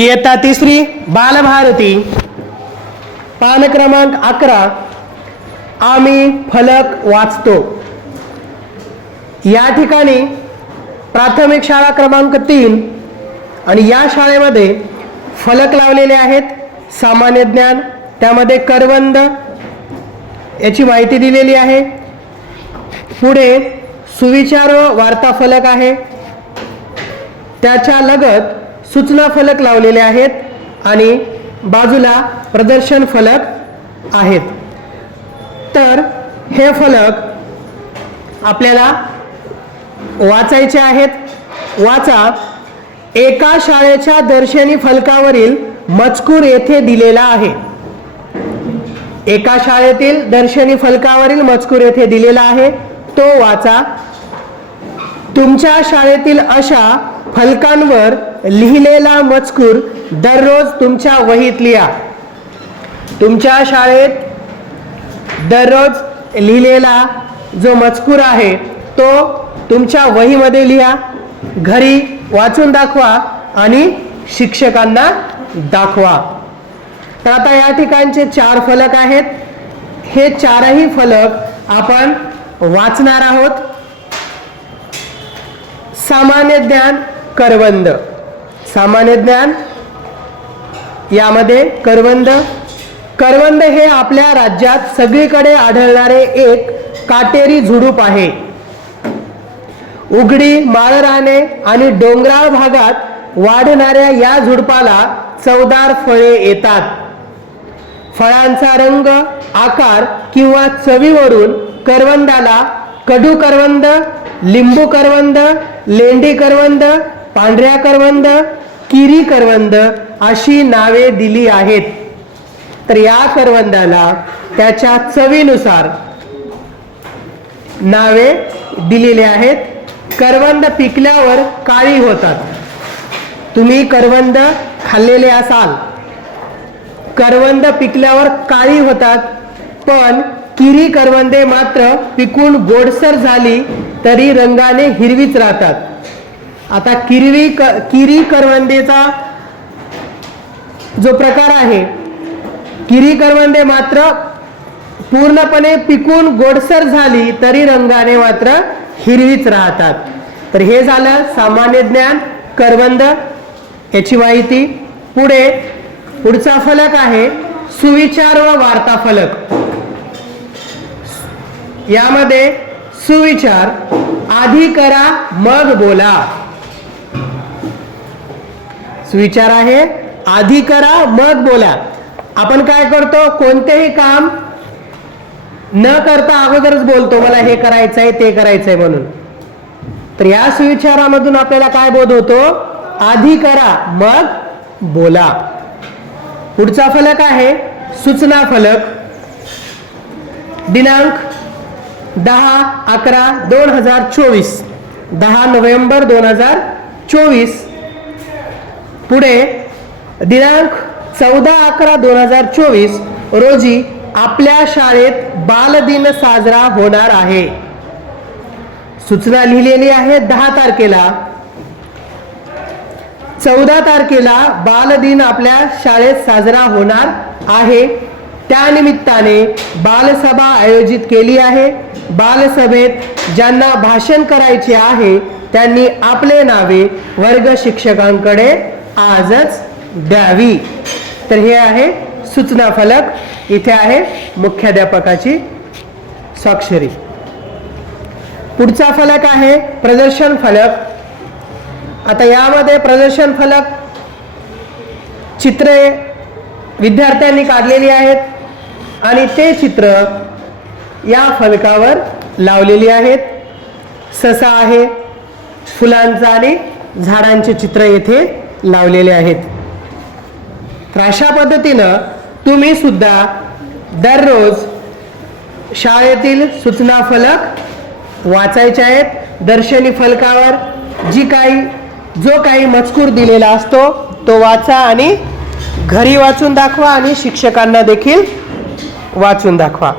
इयत्ता तिसरी बालभारती. पान क्रमांक अकरा. आम्ही फलक वाचतो. या ठिकाणी प्राथमिक शाळा क्रमांक तीन आणि या शाळेमध्ये फलक लावलेले आहेत. सामान्य ज्ञान त्यामध्ये करवंद याची माहिती दिलेली आहे. पुढे सुविचार व वार्ता फलक आहे. त्याच्या लगत सूचना फलक लावलेले आहेत आणि बाजूला प्रदर्शन फलक आहेत. तर हे फलक आपल्याला वाचायचे आहेत. वाचा. एका शाळेच्या दर्शनी फलकावरील मजकूर येथे दिलेला आहे. एका शाळेतील दर्शनी फलकावरील मजकूर येथे दिलेला आहे. तो वाचा. तुमच्या शाळेतील अशा फलकांवर लिहिलेला मजकूर दररोज तुमच्या वहीत लिहा. तुमच्या शाळेत दररोज लिहिलेला जो मजकूर आहे तो तुमच्या वहीमध्ये लिहा. घरी वाचून दाखवा आणि शिक्षकांना दाखवा. तर आता या ठिकाणचे चार फलक आहेत. हे चारही फलक आपण वाचणार आहोत. सामान्य ज्ञान करवंद. सामान्य ज्ञान यामध्ये करवंद. करवंद हे आपल्या राज्यात सगळीकडे आढळणारे एक काटेरी झुडूप आहे. उघडी माळराने आणि डोंगराळ भागात वाढणाऱ्या या झुडपाला चवदार फळे येतात. फळांचा रंग आकार किंवा चवीवरून करवंदाला कडू करवंद लिंबू करवंद लेंडी करवंद पांढऱ्या करवंद किरी करवंद अशी नावे दिली आहेत. तर या करवंदाला त्याच्या चवीनुसार नावे दिलेली आहेत. करवंद पिकल्यावर काळी होतात. तुम्ही करवंद खाल्लेले असाल. करवंद पिकल्यावर काळी होतात. पण किरी करवंदे मात्र पिकून गोडसर झाली तरी रंगाने हिरवीच राहतात. आता किरवी क किरी करवंदेचा जो प्रकार आहे किरी करवंदे मात्र पूर्णपणे पिकून गोडसर झाली तरी रंगाने मात्र हिरवीच राहतात. तर हे झालं सामान्य ज्ञान करवंद. याची माहिती पुढे पुढचा फलक आहे सुविचार व वार्ता फलक यामध्ये सुविचार आधी करा मग बोला. सुविचार आहे. आधी करा मग बोला. आपण काय करतो? कोणतेही काम न करता अगोदरच बोलतो मला हे करायचंय ते करायचंय म्हणून. तर या सुविचारामधून आपल्याला काय बोध होतो? आधी करा मग बोला. पुढचा फलक आहे सूचना फलक. दिनांक दहा अकरा दोन हजार चोवीस. दहा नोव्हेंबर दोन हजार चोवीस. पुढे दिनांक चौदा अकरा दोन हजार चोवीस रोजी आपल्या शाळेत बालदिन साजरा होणार आहे. सूचना लिहिलेली आहे दहा तारखेला. चौदा तारखेला बालदिन आपल्या शाळेत साजरा होणार आहे. त्यानिमित्ताने बालसभा आयोजित केली आहे. बालसभेत ज्यांना भाषण करायचे आहे त्यांनी आपले नावे वर्ग शिक्षकांकडे आजच द्यावी. तर हे आहे सूचना फलक. इथे आहे मुख्याध्यापकाची स्वाक्षरी. पुढचा फलक आहे प्रदर्शन फलक. आता यामध्ये प्रदर्शन फलक चित्रे विद्यार्थ्यांनी काढलेली आहेत आणि ते चित्र या फलकावर लावलेली आहेत. ससा आहे फुलांचं आणि झाडांचे चित्र येथे लावलेले आहेत. तर अशा पद्धतीनं तुम्ही सुद्धा दररोज शाळेतील सूचना फलक वाचायचे आहेत. दर्शनी फलकावर जी काही जो काही मजकूर दिलेला असतो तो वाचा आणि घरी वाचून दाखवा आणि शिक्षकांना देखील वाचून दाखवा.